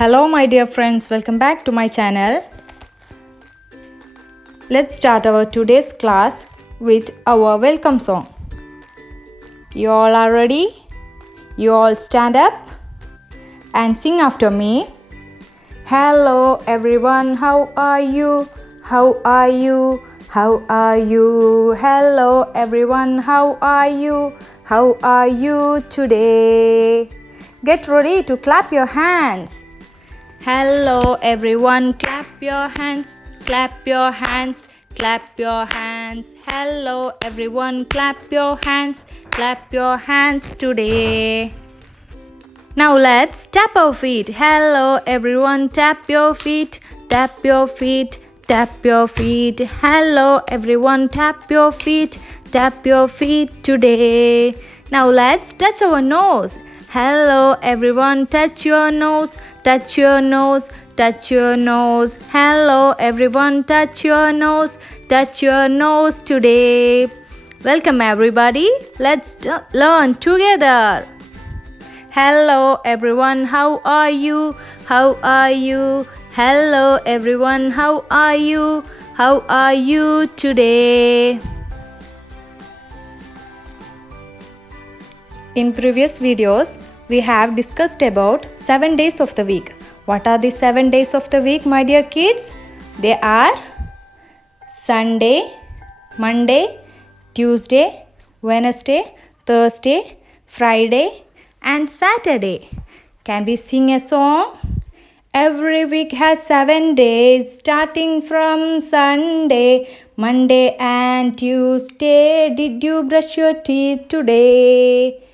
Hello my dear friends, welcome back to my channel. Let's start our today's class with our welcome song. You all are ready? You all stand up and sing after me. Hello everyone, how are you? How are you? How are you? Hello everyone, how are you? How are you today? Get ready to clap your hands. Hello everyone, clap your hands, clap your hands, clap your hands. Hello everyone, clap your hands today. Now let's tap our feet. Hello everyone, tap your feet, tap your feet, tap your feet. Hello everyone, tap your feet today. Now let's touch our nose. Hello everyone, touch your nose, touch your nose, touch your nose. Hello everyone, touch your nose today. Welcome everybody. Let's learn together. Hello everyone, how are you? How are you? Hello everyone, how are you? How are you today? In previous videos, we have discussed about 7 days of the week. What are the 7 days of the week, my dear kids? They are Sunday, Monday, Tuesday, Wednesday, Thursday, Friday, and Saturday. Can we sing a song? Every week has 7 days, starting from Sunday, Monday, and Tuesday. Did you brush your teeth today?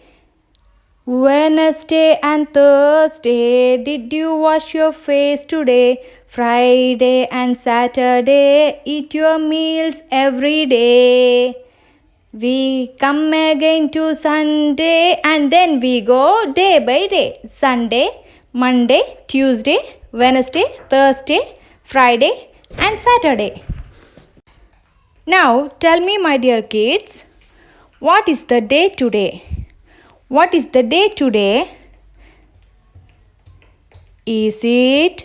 Wednesday and Thursday, did you wash your face today? Friday and Saturday, eat your meals every day. We come again to Sunday and then we go day by day. Sunday, Monday, Tuesday, Wednesday, Thursday, Friday and Saturday. Now tell me, my dear kids, what is the day today? What is the day today? Is it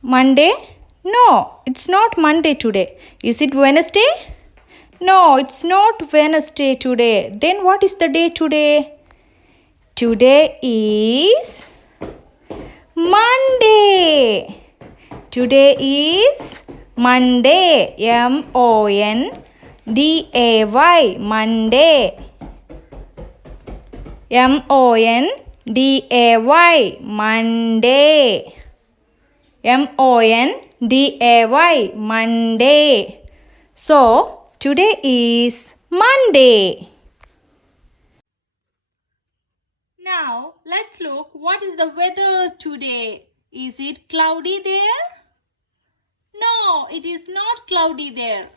Monday? No, it's not Monday today. Is it Wednesday? No, it's not Wednesday today. Then what is the day today? Today is Monday. Today is Monday. M-O-N-D-A-Y. Monday. M-O-N-D-A-Y. Monday. M-O-N-D-A-Y. Monday. So, today is Monday. Now, let's look what is the weather today. Is it cloudy there? No, it is not cloudy there.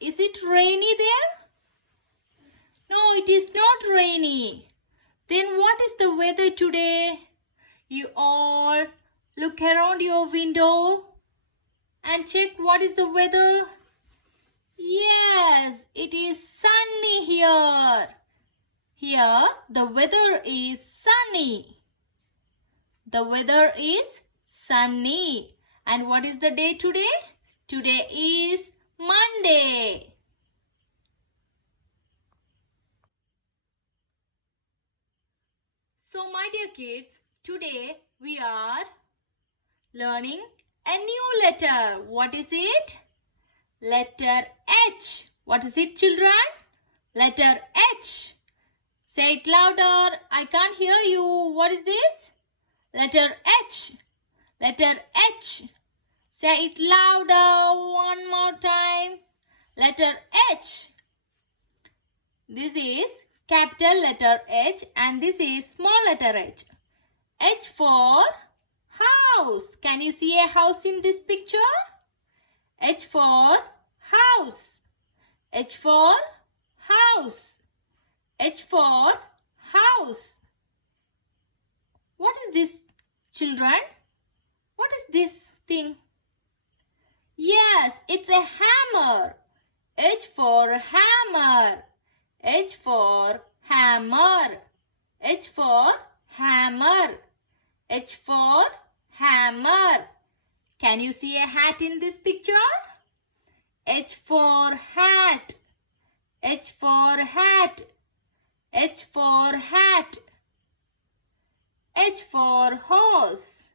Is it rainy there? No, it is not rainy. Then what is the weather today? You all look around your window and check what is the weather. Yes, it is sunny here. Here the weather is sunny. The weather is sunny. And what is the day today? Today is Monday. So my dear kids, today we are learning a new letter. What is it? Letter H. What is it, children? Letter H. Say it louder. I can't hear you. What is this? Letter H. Letter H. Say it louder. One more time. Letter H. This is capital letter H and this is small letter h. H for house. Can you see a house in this picture? H for house. H for house. H for house. What is this, children? What is this thing? Yes, it's a hammer. H for hammer. H for hammer. H for hammer. H for hammer. Can you see a hat in this picture? H for hat. H for hat. H for hat. H for horse.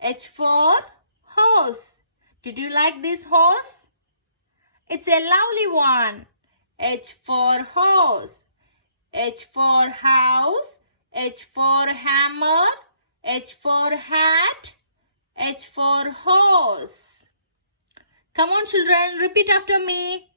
H for horse. Did you like this horse? It's a lovely one. H for horse. H for house. H for hammer. H for hat. H for horse. Come on children, repeat after me.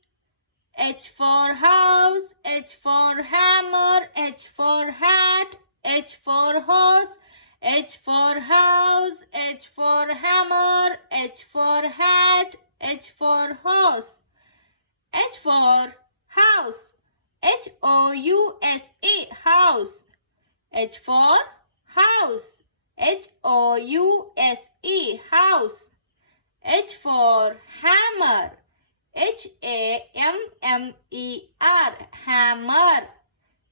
H for house. H for hammer. H for hat. H for horse. H for house. H for hammer. H for hat. H for horse. H for house. H-O-U-S-E, house. H for house. H-O-U-S-E, house. H for hammer. H-A-M-M-E-R, hammer.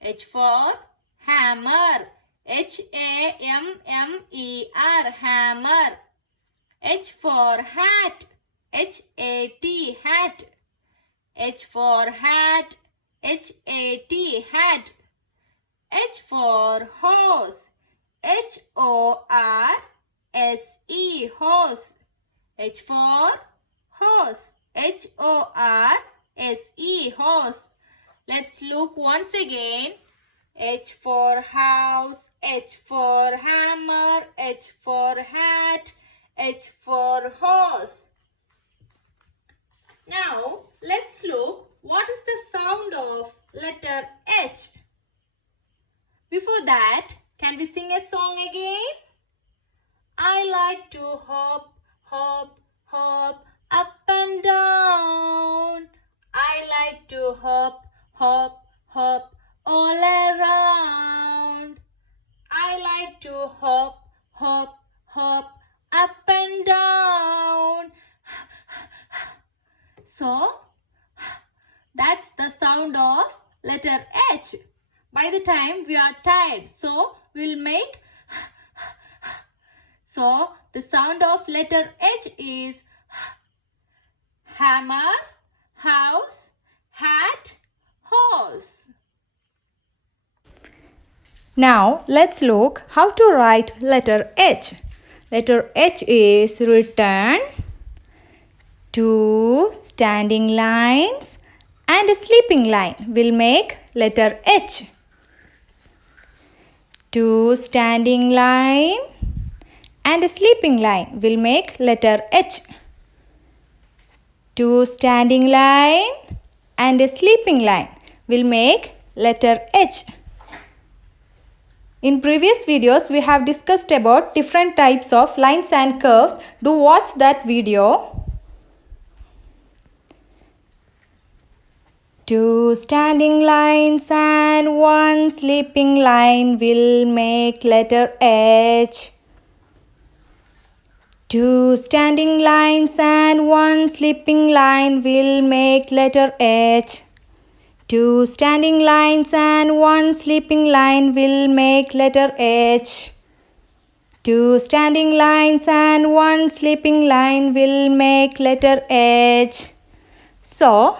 H for hammer. H-A-M-M-E-R, hammer. H for hat. H-A-T, hat. H for hat. H-A-T, hat. H for horse. H-O-R-S-E, horse. H for horse. H-O-R-S-E, horse. Let's look once again. H for house. H for hammer. H for hat. H for horse. Now, let's look what is the sound of letter H. Before that, can we sing a song again? I like to hop, hop, hop, up and down. I like to hop, hop, hop, all around. I like to hop, hop, hop, up and down. So, that's the sound of letter H. By the time we are tired, so we'll make. So, the sound of letter H is hammer, house, hat, horse. Now, let's look how to write letter H. Letter H is written two standing lines and a sleeping line will make letter H. Two standing line and a sleeping line will make letter H. Two standing line and a sleeping line will make letter H. In previous videos, we have discussed about different types of lines and curves. Do watch that video. Two standing lines and one sleeping line will make letter H. Two standing lines and one sleeping line will make letter H. Two standing lines and one sleeping line will make letter H. Two standing lines and one sleeping line will make letter H. So,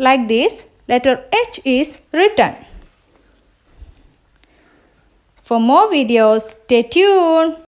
like this, letter H is written. For more videos, stay tuned.